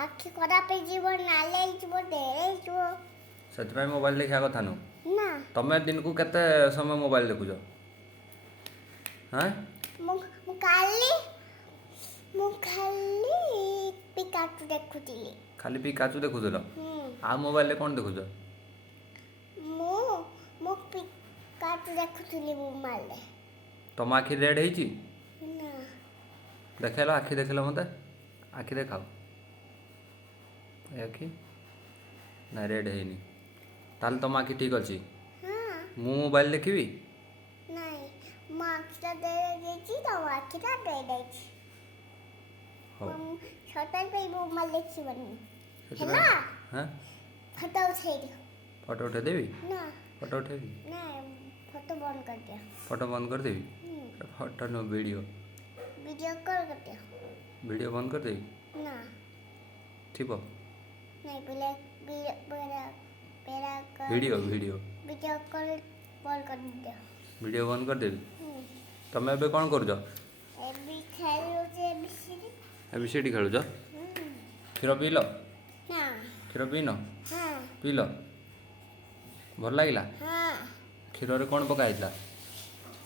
आखि खराब ହେଇଯିବ ନାଲି ହେଇଯିବ ଢେର ହେଇଯିବ। ସେଥିପାଇଁ ମୋବାଇଲ ଦେଖିବା କଥା ନୁହଁ। ନା ତମେ ଦିନକୁ କେତେ ସମୟ ମୋବାଇଲ ଦେଖୁଛ? ହାଁ ମୁଁ କାଲି ପିକାଚୁ ଦେଖୁଥିଲି। ଖାଲି ପିକାଚୁ ଦେଖୁଥିଲ? ଆଉ ମୋବାଇଲରେ କ'ଣ ଦେଖୁଛ? ମୁଁ ପିକାଚୁ ଦେଖୁଥିଲି ମୋବାଇଲରେ। ତମ ଆଖି ରେଡ୍ ହେଇଛି? ନା ଦେଖେଇଲ ଆଖି, ଦେଖେଇଲ ମୋତେ ଆଖି ଦେଖାଅ। ଏ ଆଖି ନା ରେଡ୍ ହେଇନି। ତାହେଲେ ତମ ଆଖି ଠିକ୍ ଅଛି। ମୁଁ ମୋବାଇଲ ଦେଖିବି? ନାଇଁ ମୋ ଆଖିଟା ରେଡ୍ ହେଇଛି, ତମ ଆଖିଟା ରେଡ୍ ହେଇଛି। ହଉ ସତରେ ପାଇଁ ମୋବାଇଲ ଦେଖିବନି ସେଥିପାଇଁ ହେଲା। ହାଁ ଫଟୋ ଉଠେଇଦିଅ। ଫଟୋ ଉଠେଇଦେବି? ନା ଫଟୋ ଉଠେଇବି? ନାଇଁ ଫଟୋ ବନ୍ଦ କରିଦିଅ। ଫଟୋ ବନ୍ଦ କରିଦେବି? ଫଟୋ ନୁହଁ, ଭିଡ଼ିଓ। ଭିଡ଼ିଓ କଲ୍ କରିଦିଅ। ଭିଡ଼ିଓ ବନ୍ଦ କରିଦେବି? ନା ଥିବ ନାଇଁ ଭିଡ଼ିଓ ଭିଡ଼ିଓ ଭିଡ଼ିଓ କଲ୍ ବନ୍ଦ କରିଦିଅ। ଭିଡ଼ିଓ ବନ୍ଦ କରିଦେବି? ତମେ ଏବେ କ'ଣ କରୁଛ? ଏବେ ଖେଳୁଛି ଏବିସିଡି। ଏବିସିଡି ଖେଳୁଛ? କ୍ଷୀର ପିଇଲ? ନା କ୍ଷୀର ପିଇନ? ହଁ ପିଇଲ? ଭଲ ଲାଗିଲା? ହଁ କ୍ଷୀରରେ କ'ଣ ପକା ହେଇଥିଲା?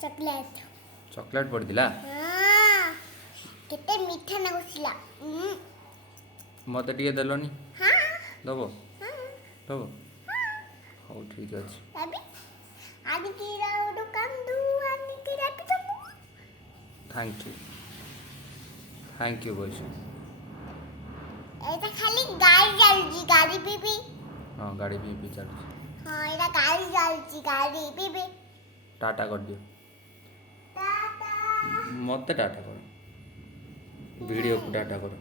ଚକୋଲେଟ୍। ଚକୋଲେଟ୍ ପଡ଼ିଥିଲା? ହଁ କେତେ ମିଠା ଲାଗୁଥିଲା। ମୋତେ ଟିକେ ଦେଲନି? ହଁ ଦେବ? ହଁ ଦେବ? ହଉ ଠିକ୍ ଅଛି। ଆଣିକି ଦୋକାନରୁ ଆଣିକି ରଖିଦେବୁ। Thank you boys. ଏଇଟା ଖାଲି ଗାଡ଼ି ଚାଲୁଛି, ଗାଡ଼ି ପିପି। ହଁ ଗାଡ଼ି ବି ଚାଲୁଛି। ହଁ ଏଇଟା ଗାଡ଼ି ଚାଲୁଛି, ଗାଡ଼ି ପିପି। ଟାଟା କରିଦିଅ। ଟାଟା। ମୋତେ ଟାଟା କର, ଭିଡ଼ିଓକୁ ଟାଟା କର।